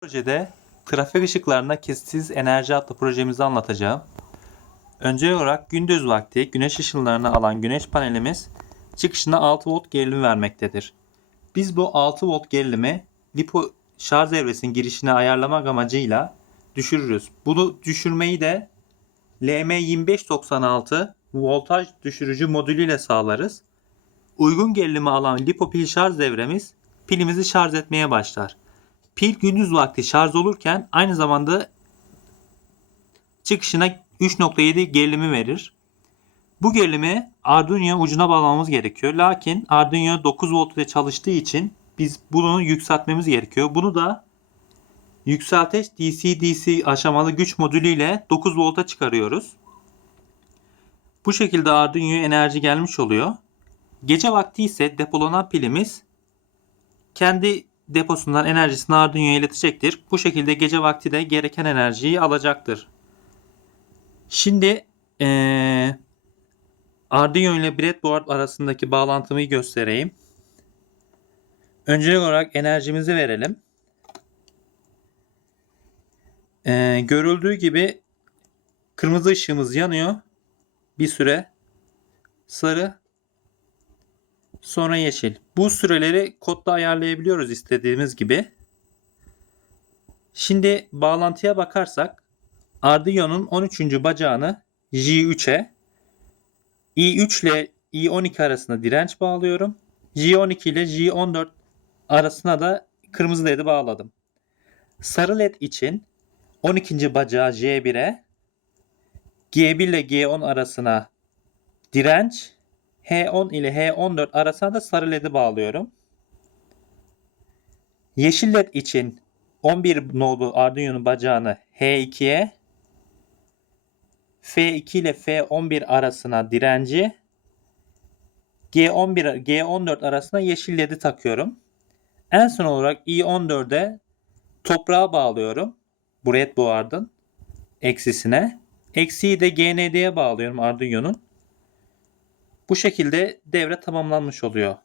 projede trafik ışıklarında kesintisiz enerji adlı projemizi anlatacağım. Önce olarak gündüz vakti güneş ışınlarını alan güneş panelimiz çıkışına 6 volt gerilim vermektedir. Biz bu 6 volt gerilimi lipo şarj evresinin girişine ayarlamak amacıyla düşürürüz. Bunu düşürmeyi de LM2596 voltaj düşürücü modülüyle sağlarız. Uygun gerilimi alan lipo pil şarj devremiz pilimizi şarj etmeye başlar. Pil gündüz vakti şarj olurken aynı zamanda çıkışına 3.7 gerilimi verir. Bu gerilimi Arduino ucuna bağlamamız gerekiyor. Lakin Arduino 9 volt ile çalıştığı için biz bunu yükseltmemiz gerekiyor. Bunu da yükselteç DC-DC aşamalı güç modülüyle 9 volta çıkarıyoruz. Bu şekilde Arduino'ya enerji gelmiş oluyor. Gece vakti ise depolanan pilimiz kendi deposundan enerjisini Arduino'ya iletecektir. Bu şekilde gece vakti de gereken enerjiyi alacaktır. Şimdi eee Arduino ile breadboard arasındaki bağlantımı göstereyim. Öncelik olarak enerjimizi verelim. Eee, görüldüğü gibi kırmızı ışığımız yanıyor. Bir süre sarı sonra yeşil. Bu süreleri kodda ayarlayabiliyoruz istediğimiz gibi. Şimdi bağlantıya bakarsak Arduino'nun 13. bacağını J3'e i3 ile i12 arasında direnç bağlıyorum. J12 ile J14 arasına da kırmızı led'i bağladım. Sarı led için 12. bacağı J1'e G1 ile G10 arasına direnç H10 ile H14 arasına da sarı led'i bağlıyorum. Yeşil led için 11 nolu Arduino'nun bacağını H2'ye F2 ile F11 arasına direnci G11 G14 arasına yeşil led'i takıyorum. En son olarak i14'e toprağa bağlıyorum. Bu breadboard'ın eksisine. Eksiyi de GND'ye bağlıyorum Arduino'nun. Bu şekilde devre tamamlanmış oluyor.